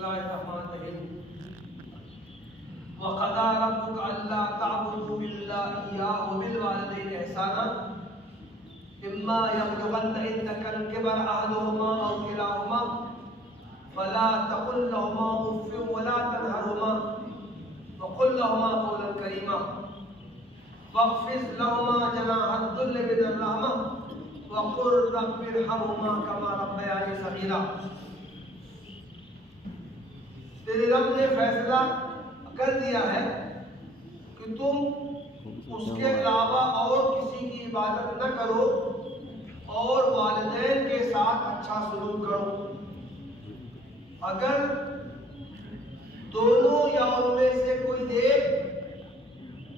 اللہ الرحمن الرحیم وَقَضَى رَبُّكَ أَلَّا تَعْبُدُوا إِلَّا إِيَّاهُ وَبِالْوَالِدَيْنِ إِحْسَانًا إِمَّا يَبْلُغَنَّ عِندَكَ الْكِبَرَ أَحَدُهُمَا أَوْ كِلَاهُمَا فَلَا تَقُل لَّهُمَا أُفٍّ وَلَا تَنْهَرْهُمَا وَقُل لَّهُمَا قَوْلًا كَرِيمًا وَاخْفِضْ لَهُمَا جَنَاحَ الذُّلِّ مِنَ الرَّحْمَةِ وَقُل رَّبِّ ارْحَمْهُمَا كَمَا رَبَّيَانِي صَغِيرًا۔ تیرے رب نے فیصلہ کر دیا ہے کہ تم اس کے علاوہ اور کسی کی عبادت نہ کرو اور والدین کے ساتھ اچھا سلوک کرو۔ اگر دونوں یا ان میں سے کوئی ایک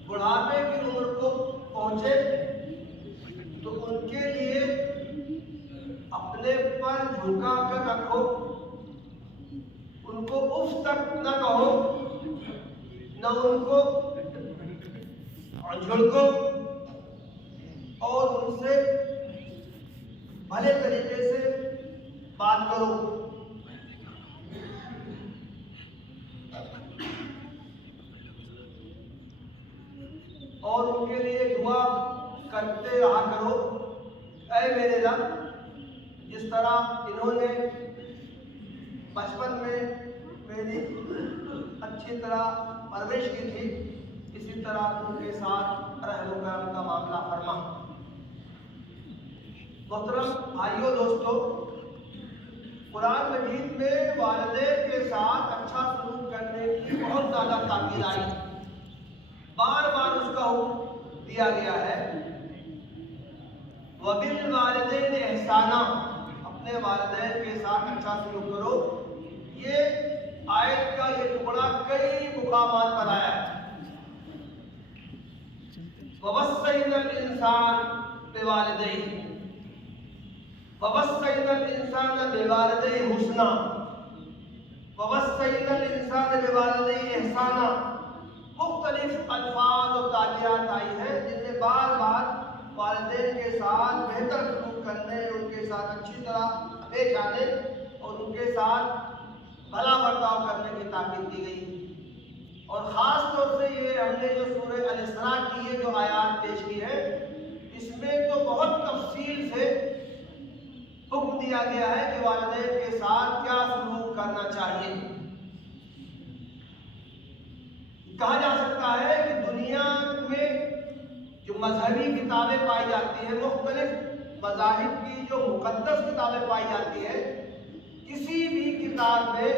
بڑھاپے کی عمر کو پہنچے تو ان کے لیے اپنے پر جھکا کر رکھو، ان کو اف تک نہ کہو، نہ ان کو جھڑکو اور ان سے بھلے طریقے سے بات کرو۔ اور ان کے لیے دعا کرتے رہا کرو، اے میرے رب جس طرح انہوں نے بچپن میں میری اچھی طرح پرورش کی تھی، اسی طرح ان کے ساتھ رحم و کرم کا معاملہ فرما۔ محترم بھائیو دوستو، قرآن مجید میں والدین کے ساتھ اچھا سلوک کرنے کی بہت زیادہ تاکید آئی، بار بار اس کا حکم دیا گیا ہے۔ وَبِالْوَالِدَيْنِ إِحْسَانًا، اپنے والدین کے ساتھ اچھا سلوک کرو۔ یہ آیت کا یہ ٹکڑا کئی مقامات پر آیا ہے۔ وَوَصَّيْنَا الْإِنسَانَ بِوَالِدَيْهِ وَوَصَّيْنَا الْإِنسَانَ بِوَالِدَيْهِ حُسْنًا وَوَصَّيْنَا الْإِنسَانَ بِوَالِدَيْهِ إِحْسَانًا۔ مختلف الفاظ اور تعبیرات آئی ہیں جن میں بار بار والدین کے ساتھ بہتر سلوک کرنے، ان کے ساتھ اچھی طرح پیش آنے اور ان کے ساتھ بھلا برتاؤ کرنے کی تاکید دی گئی۔ اور خاص طور سے یہ ہم نے جو سورہ الاسراء کی یہ جو آیات پیش کی ہے، اس میں تو بہت تفصیل سے حکم دیا گیا ہے کہ والدین کے ساتھ کیا سلوک کرنا چاہیے۔ کہا جا سکتا ہے کہ دنیا میں جو مذہبی کتابیں پائی جاتی ہیں، مختلف مذاہب کی جو مقدس کتابیں پائی جاتی ہیں، کسی بھی کتاب میں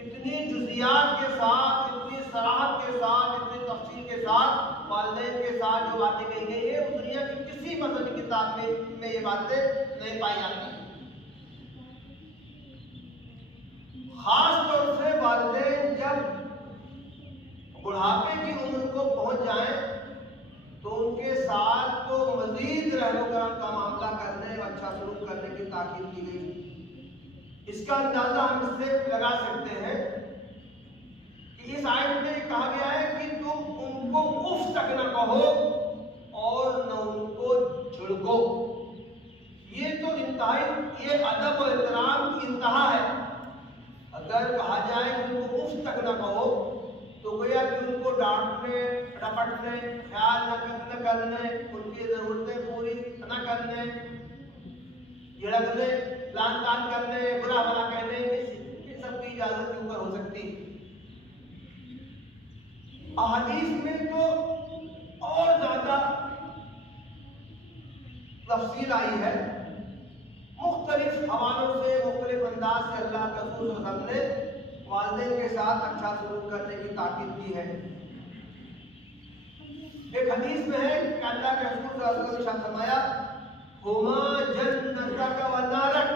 اتنی جزیات کے ساتھ، اتنی صراحت کے ساتھ، اتنی تفصیل کے ساتھ والدین کے ساتھ جو باتیں کہی گئی ہیں، وہ دنیا کی کسی مذہبی کتاب میں یہ باتیں نہیں پائی جاتی۔ خاص طور سے والدین جب بڑھاپے کی عمر کو پہنچ جائیں تو ان کے ساتھ تو مزید رحم و کرم کا معاملہ کرنے اور اچھا سلوک کرنے کی تاکید کی گئی۔ اس کا اندازہ ہم اس سے لگا سکتے ہیں کہ اس آیت میں کہا گیا ہے کہ تم ان کو اف تک نہ کہو اور نہ ان کو جھڑکو۔ یہ تو انتہائی، یہ ادب و احترام کی انتہا ہے۔ اگر کہا جائے کہ ان کو اف تک نہ کہو تو گویا کہ ان کو ڈانٹنے، ڈپٹنے، خیال نہ کرنے، ان کی ضرورتیں پوری نہ کرنے، جھڑکنے، لان تان کرنے، برا بھلا کہنے، ان سب کی اجازت کے اوپر ہو سکتی۔ احادیث میں تو اور زیادہ تفصیل آئی ہے، مختلف حوالوں سے، مختلف انداز سے اللہ کے رسول صلی اللہ علیہ وسلم نے والدین کے ساتھ اچھا سلوک کرنے کی تاکید کی ہے۔ ایک حدیث میں ہے کہ اللہ کے رسول صلی اللہ علیہ وسلم نے ارشاد فرمایا، ہما جنتک و نارک،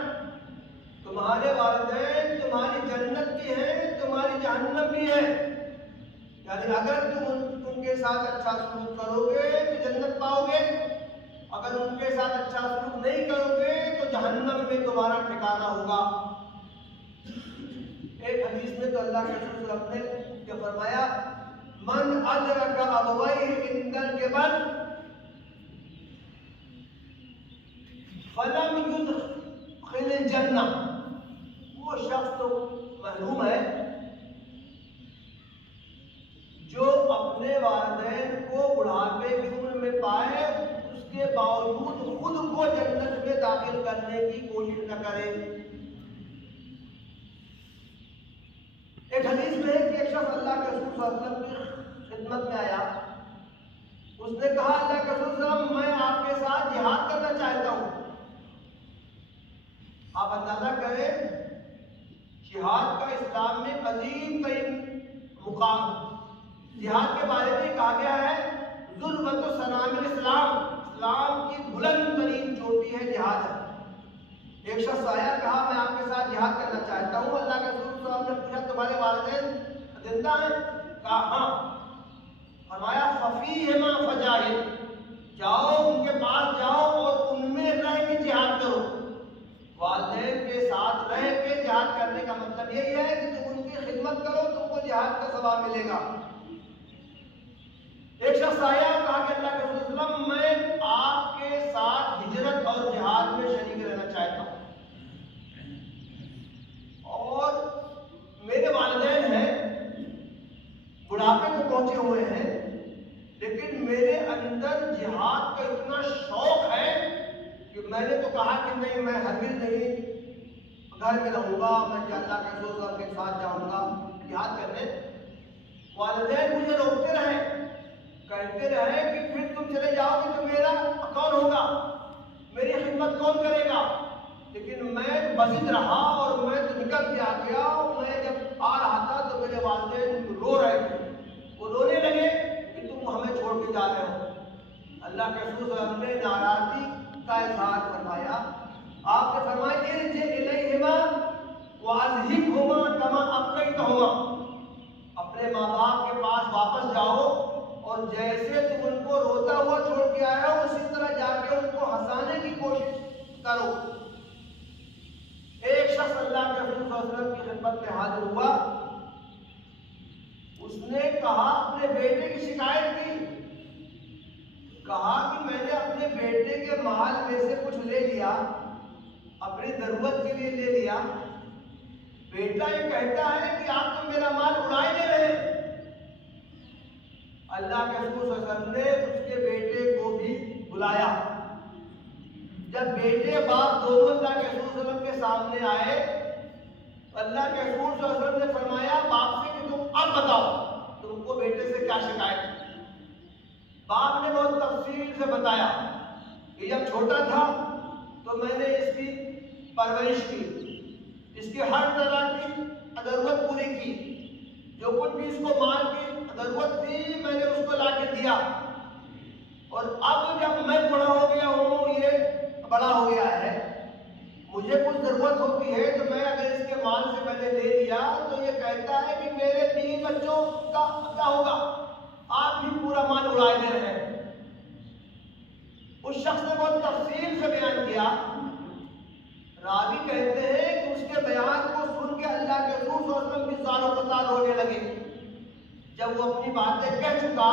تمہارے والدین تمہاری جنت بھی ہیں، تمہاری جہنم بھی ہے۔ یعنی اگر تم ان کے ساتھ اچھا سلوک کرو گے تو جنت پاؤ گے، اگر ان کے ساتھ اچھا سلوک نہیں کرو گے تو جہنم میں تمہارا ٹھکانہ ہوگا۔ ایک حدیث میں تو اللہ کے رسول صلی اللہ علیہ وسلم نے کیا فرمایا، من ادرک ابویہ عند الکبر فلم يدخل الجنہ، وہ شخص تو محروم ہے داخل کرنے کی کوشش نہ کرے۔ ایک حدیث میں ہے کہ ایک شخص اللہ کے رسول صلی اللہ علیہ وسلم کی خدمت میں آیا، اس نے کہا اللہ کے رسول صلی اللہ علیہ وسلم میں آپ کے ساتھ جہاد کرنا چاہتا ہوں۔ آپ اندازہ کریں جہاد کا اسلام میں عظیم ترین مقام، جہاد کے بارے میں کہا گیا ہے ذروۃ سنام الاسلام، اسلام کی بلند ترین چوٹی ہے جہاد ہے۔ ایک شخص آیا، کہا میں آپ کے ساتھ جہاد کرنا چاہتا ہوں۔ اللہ کے رسول صلی اللہ علیہ وسلم نے پوچھا تمہارے والدین زندہ ہیں؟ کہا ہاں۔ فرمایا ففیہما فجاہد، جاؤ ان کے پاس جاؤ اور ان میں رہ کے جہاد کرو۔ والدین کے ساتھ رہ کے جہاد کرنے کا مطلب یہی ہے کہ تم ان کی خدمت کرو، تم کو جہاد کا ثواب ملے گا۔ ایک شخص آیا، کہا کہ اللہ کے رسول صلی اللہ علیہ وسلم میں آپ کے ساتھ ہجرت اور جہاد میں شریک رہنا چاہتا ہوں، اور میرے والدین ہیں بڑھاپے کو پہنچے ہوئے ہیں، لیکن میرے اندر جہاد کا اتنا شوق ہے کہ میں نے تو کہا کہ نہیں، میں ہرگز نہیں گھر میں رہوں گا، میں اللہ کے رسول صلی اللہ علیہ وسلم کے ساتھ جاؤں گا جہاد کرنے۔ والدین مجھے روکتے رہے، کہتے رہے کہ پھر تم چلے جاؤ گے تو میرا کون ہوگا، میری خدمت کون کرے گا؟ لیکن میں بضد رہا اور میں تو نکل کے آ گیا۔ میں جب آ رہا تھا تو میرے والدین رو رہے تھے، وہ رونے لگے کہ تم ہمیں چھوڑ کے جا رہے ہو۔ اللہ کے رسول صلی اللہ علیہ وسلم نے ناراضی کا اظہار فرمایا، آپ نے فرمایا ارجع الیہما واضحکہما کما ابقیتہما، اپنے ماں باپ کے پاس واپس جاؤ اور جیسے تم ان کو روتا ہوا چھوڑ کے آیا ہو اسی طرح جا کے ان کو ہنسانے کی کوشش کرو۔ ایک شخص اللہ کے رسول صلی اللہ علیہ وسلم کی خدمت میں حاضر ہوا، اس نے کہا اپنے بیٹے کی شکایت کی، کہا کہ میں نے اپنے بیٹے کے مال میں سے کچھ لے لیا، اپنی ضرورت کے لیے لے لیا۔ بیٹا یہ کہتا ہے کہ آپ تو میرا مال اڑائے لے رہے ہیں۔ اللہ کے رسول صلی اللہ علیہ وسلم نے اس کے بیٹے کو بھی بلایا۔ جب بیٹے باپ دونوں اللہ کے رسول صلی اللہ علیہ وسلم کے سامنے آئے، اللہ کے رسول صلی اللہ علیہ وسلم نے فرمایا باپ سے کہ تم اب بتاؤ تم کو بیٹے سے کیا شکایت ہے۔ باپ نے بہت تفصیل سے بتایا کہ جب چھوٹا تھا تو میں نے اس کی پرورش کی، اس کی ہر طرح کی ضرورت پوری کی، جو کچھ بھی اس کو مال کی ضرورت تھی میں نے اس کو لا کے دیا، اور اب جب میں بڑا ہو گیا ہوں، یہ بڑا ہو گیا ہے، مجھے کچھ ضرورت ہوتی ہے تو میں اگر اس کے مال سے میں نے لے لیا تو یہ کہتا ہے کہ میرے 3 بچوں کا کیا ہوگا، آپ ہی پورا مال اڑائے دے رہے ہیں۔ اس شخص نے بہت تفصیل سے بیان کیا۔ راوی کہتے ہیں کہ اس کے بیان کو سن کے اللہ کے رسول صلی اللہ علیہ وسلم بھی زاروں قطار رونے لگے۔ جب وہ اپنی باتیں کہہ چکا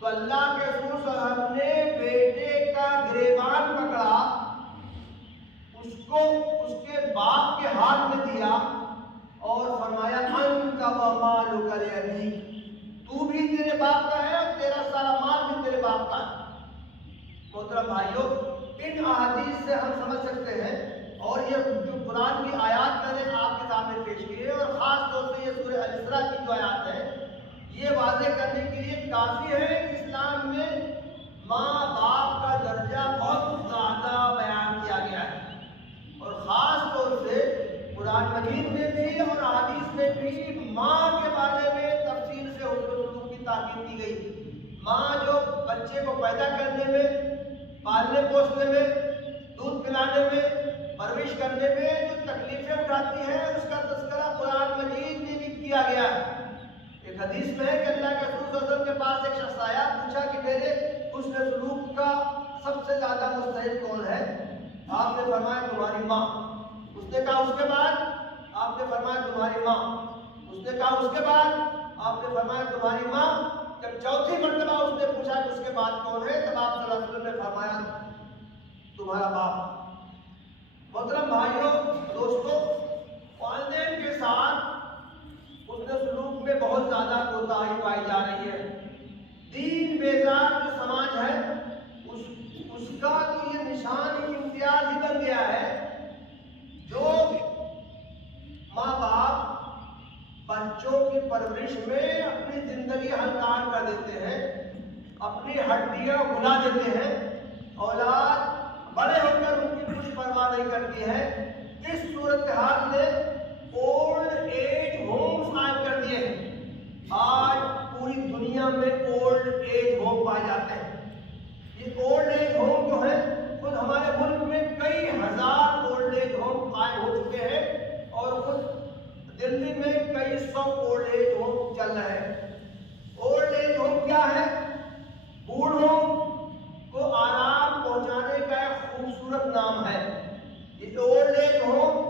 تو اللہ کے رسول صلی اللہ علیہ وسلم نے بیٹے کا گریبان پکڑا، اس کو اس کے باپ کے ہاتھ میں دیا اور فرمایا انت ومالک لابیک، تو بھی تیرے باپ کا ہے اور تیرا سارا مال بھی تیرے باپ کا ہے۔ محترم بھائیوں، ان احادیث سے ہم سمجھ سکتے ہیں، اور یہ جو قرآن کی آیات میں نے آپ کے سامنے پیش کی ہے، اور خاص طور سے یہ سورہ الاسراء کی جو آیات ہے، یہ واضح کرنے کے لیے کافی ہے کہ اسلام میں ماں باپ کا درجہ بہت زیادہ بیان کیا گیا ہے، اور خاص طور سے قرآن مجید میں بھی اور احادیث میں بھی ماں کے بارے میں تفصیل سے حسن سلوک کی تاکید کی گئی۔ ماں جو بچے کو پیدا کرنے میں، پالنے پوسنے میں، دودھ پلانے میں، پرورش کرنے میں جو تکلیفیں اٹھاتی ہے، اس کا تذکرہ قرآن مجید میں بھی کیا گیا ہے۔ ایک حدیث میں ہے کہ اللہ کے رسول صلی اللہ علیہ وسلم کے پاس ایک شخص آیا، پوچھا کہ میرے حسن سلوک کا سب سے زیادہ مستحق کون ہے؟ آپ نے فرمایا تمہاری ماں۔ اس نے کہا اس کے بعد؟ آپ نے فرمایا تمہاری ماں۔ اس نے کہا اس کے بعد؟ آپ نے فرمایا تمہاری ماں۔ جب چوتھی مرتبہ اس نے پوچھا کہ اس کے بعد کون ہے، تب آپ صلی اللہ علیہ وسلم نے فرمایا تمہارا باپ۔ محترم بھائیوں دوستوں، والدین کے ساتھ حسن سلوک میں بہت زیادہ کوتاہی پائی جا رہی ہے۔ دین بیزار جو سماج ہے اس کا تو یہ نشان ہی امتیاز ہی بچوں کی پرورش میں اپنی زندگی ہلکان کر دیتے ہیں، اپنی ہڈیاں بھلا دیتے ہیں، اولاد بڑے ہو کر ان کی کچھ پرواہ نہیں کرتی ہے۔ اس صورتحال نے اولڈ ایج ہومز قائم کر دیے ہیں۔ آج پوری دنیا میں اولڈ ایج ہوم پائے جاتے ہیں۔ یہ اولڈ ایج ہوم جو ہے خود ہمارے ملک میں کئی ہزار اولڈ ایج ہوم قائم ہو چکے ہیں، اور خود دلی میں کئی سو اولڈ ایج ہوم چل رہے ہیں۔ اولڈ ایج ہوم کیا ہے؟ بوڑھوں کو آرام پہنچانے کا ایک خوبصورت نام ہے۔ یہ اولڈ ایج ہوم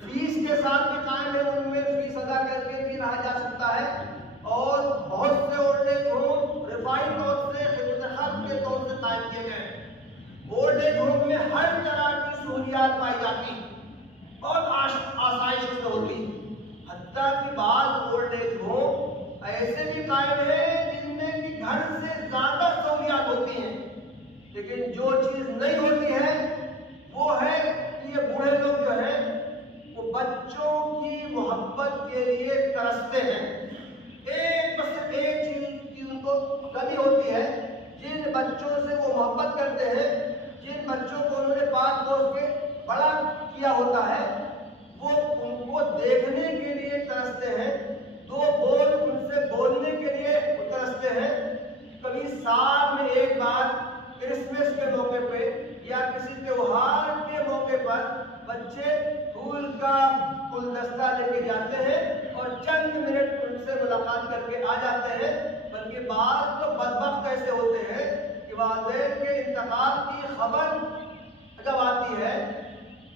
فیس کے ساتھ بھی قائم ہے، ان میں فیس ادا کر کے بھی رہا جا سکتا ہے، اور بہت سے اولڈ ایج ہوم رفاہی طور سے خدمت خلق کے طور سے قائم کیے گئے ہیں۔ اولڈ ایج ہوم میں ہر طرح کی سہولیات پائی جاتی اور آسائش سے ہوتی، حتیٰ کہ بعض اولڈ ایج ہوم ایسے بھی قائم ہیں جن میں کہ گھر سے زیادہ سہولیات ہوتی ہیں، لیکن جو چیز نہیں ہوتی ہے وہ ہے کہ یہ بوڑھے لوگ جو ہیں وہ بچوں کی محبت کے لیے ترستے ہیں۔ بس ایک چیز کی ان کو کمی ہوتی ہے، جن بچوں سے وہ محبت کرتے ہیں، جن بچوں کو انہوں نے پال پوس کے بڑا کیا ہوتا ہے، وہ ان کو دیکھنے کے لیے ترستے ہیں، دو بول ان سے بولنے کے لیے ترستے ہیں۔ کبھی سال میں ایک بار کرسمس کے موقع پہ یا کسی تہوار کے موقع پر بچے پھول کا گلدستہ لے کے جاتے ہیں اور چند منٹ ان سے ملاقات کر کے آ جاتے ہیں، بلکہ بعض تو بدبخت ایسے ہوتے ہیں کہ والدین کے انتقال کی خبر جب آتی ہے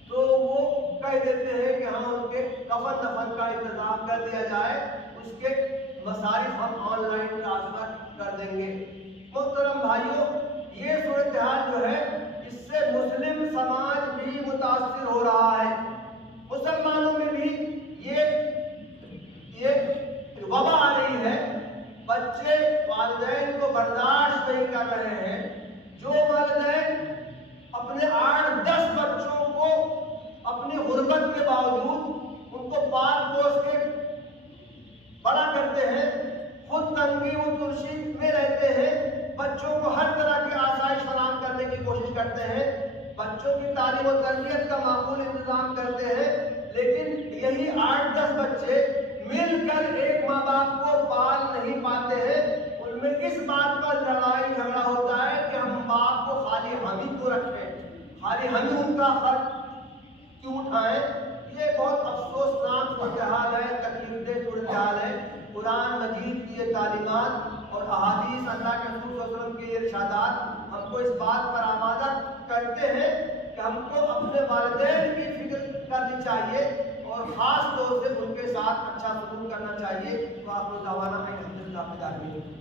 تو وہ کہہ دیتے ہیں کہ ہم ان کے کفن دفن کا انتظام کر دیا جائے، اس کے مصارف ہم آن لائن ٹرانسفر کر دیں گے۔ محترم بھائیوں، یہ صورتحال جو ہے اس سے مسلم سماج بھی متاثر ہو رہا ہے۔ مسلمانوں میں بھی یہ وبا آ رہی ہے۔ بچے والدین کو برداشت نہیں کر رہے ہیں۔ جو والدین اپنے 8-10 بچوں کو اپنی غربت کے باوجود ان کو پال پوس کے بڑا کرتے ہیں، خود تنگی و ترشی میں رہتے ہیں، بچوں کو ہر طرح کی آسائش فراہم کرنے کی کوشش کرتے ہیں، بچوں کی تعلیم و تربیت کا معقول انتظام کرتے ہیں، لیکن یہی 8-10 بچے مل کر ایک ماں باپ کو پال نہیں پاتے ہیں۔ ان میں اس بات پر لڑائی جھگڑا ہوتا ہے کہ ہم باپ کو خالی ہم ہی کیوں رکھیں، خالی ہم ہی ان کا خرچ کیوں اٹھائیں۔ یہ بہت افسوسناک صورتحال ہے، تکلیف دہ صورتحال ہے۔ قرآن مجید کی یہ تعلیمات اور احادیث، اللہ کے رسول صلی اللہ علیہ وسلم کے ارشادات ہم کو اس بات پر آمادہ کرتے ہیں کہ ہم کو اپنے والدین کی فکر کرنی چاہیے اور خاص طور سے ان کے ساتھ اچھا سلوک کرنا چاہیے۔ وآخر دعوانا الحمدللہ رب العالمین۔